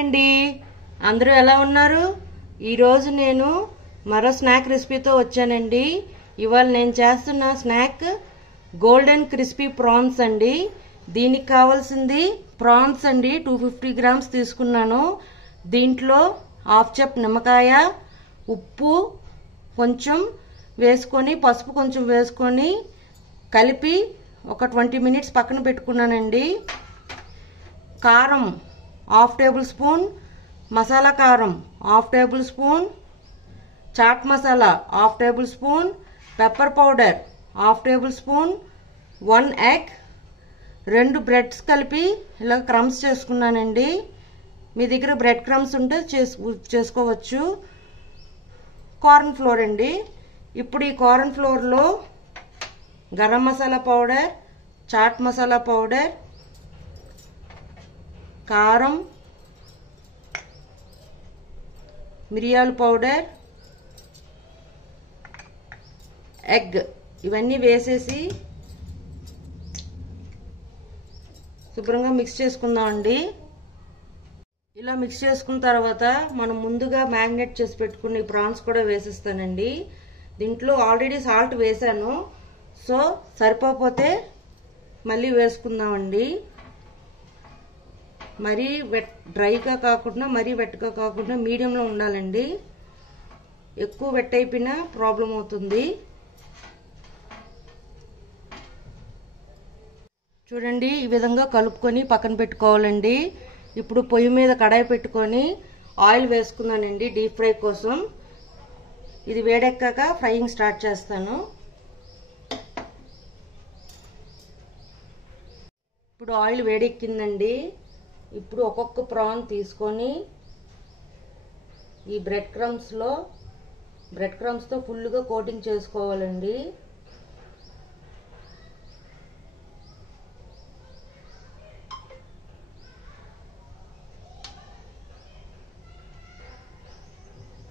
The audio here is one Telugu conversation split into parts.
అండి, అందరూ ఎలా ఉన్నారు? ఈరోజు నేను మరో స్నాక్ రెసిపీతో వచ్చానండి. ఇవాళ నేను చేస్తున్న స్నాక్ గోల్డెన్ క్రిస్పీ ప్రాన్స్ అండి. దీనికి కావాల్సింది ప్రాన్స్ అండి. 250 గ్రామ్స్ తీసుకున్నాను. దీంట్లో హాఫ్ కప్ నిమ్మకాయ, ఉప్పు కొంచెం వేసుకొని, పసుపు కొంచెం వేసుకొని కలిపి ఒక 20 మినిట్స్ పక్కన పెట్టుకున్నానండి. కారం హాఫ్ టేబుల్ స్పూన్, మసాలా కారం half tablespoon, chaat masala half tablespoon, pepper powder half tablespoon, 1 egg, 2 breads కలిపి ఇలా క్రమ్స్ చేసుకున్నానండి. మీ దగ్గర బ్రెడ్ క్రమ్స్ ఉంటే చేసుకోవచ్చు. కార్న్ ఫ్లోర్ అండి. ఇప్పుడు ఈ కార్న్ ఫ్లోర్లో గరం మసాలా పౌడర్, చాట్ మసాలా పౌడర్, కారం, మిరియాల పౌడర్, ఎగ్ ఇవన్నీ వేసేసి శుభ్రంగా మిక్స్ చేసుకుందామండి. ఇలా మిక్స్ చేసుకున్న తర్వాత మనం ముందుగా మ్యారినేట్ చేసి పెట్టుకున్న ప్రాన్స్ కూడా వేసేస్తానండి. దీంట్లో ఆల్రెడీ సాల్ట్ వేసాను, సో సరిపోతే మళ్ళీ వేసుకుందామండి. మరీ డ్రైగా కాకుండా మరీ వెట్గా కాకుండా మీడియంలో ఉండాలండి. ఎక్కువ వెట్ అయిపోయినా ప్రాబ్లం అవుతుంది. చూడండి, ఈ విధంగా కలుపుకొని పక్కన పెట్టుకోవాలండి. ఇప్పుడు పొయ్యి మీద కడాయి పెట్టుకొని ఆయిల్ వేసుకున్నానండి డీప్ ఫ్రై కోసం. ఇది వేడెక్కాక ఫ్రైయింగ్ స్టార్ట్ చేస్తాను. ఇప్పుడు ఆయిల్ వేడెక్కిందండి. ఇప్పుడు ఒక్కొక్క ప్రాన్ తీసుకొని ఈ బ్రెడ్ క్రమ్స్తో ఫుల్గా కోటింగ్ చేసుకోవాలండి.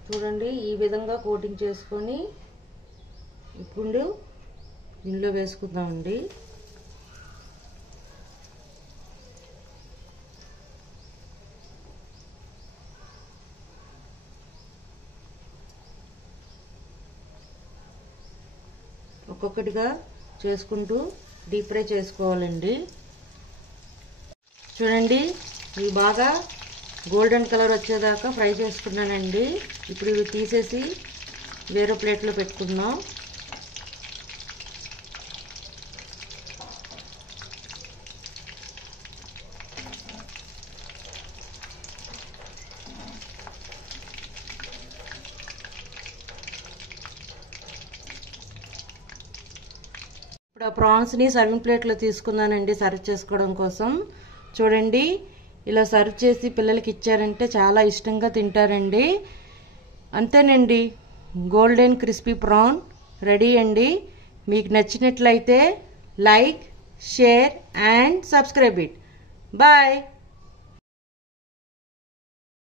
చూడండి, ఈ విధంగా కోటింగ్ చేసుకొని ఇప్పుడు దీనిలో వేసుకుందామండి. ఒక్కొక్కటిగా చేసుకుంటూ డీప్ ఫ్రై చేసుకోవాలండి. చూడండి, ఇవి బాగా గోల్డెన్ కలర్ వచ్చేదాకా ఫ్రై చేసుకున్నానండి. ఇప్పుడు ఇవి తీసేసి వేరే ప్లేట్లో పెట్టుకుందాం. ఇప్పుడు ఆ ప్రాన్స్ని సర్వింగ్ ప్లేట్లో తీసుకున్నానండి సర్వ్ చేసుకోవడం కోసం. చూడండి, ఇలా సర్వ్ చేసి పిల్లలకి ఇచ్చారంటే చాలా ఇష్టంగా తింటారండి. అంతేనండి, గోల్డెన్ క్రిస్పీ ప్రాన్ రెడీ అండి. మీకు నచ్చినట్లయితే like, share and subscribe it. Bye.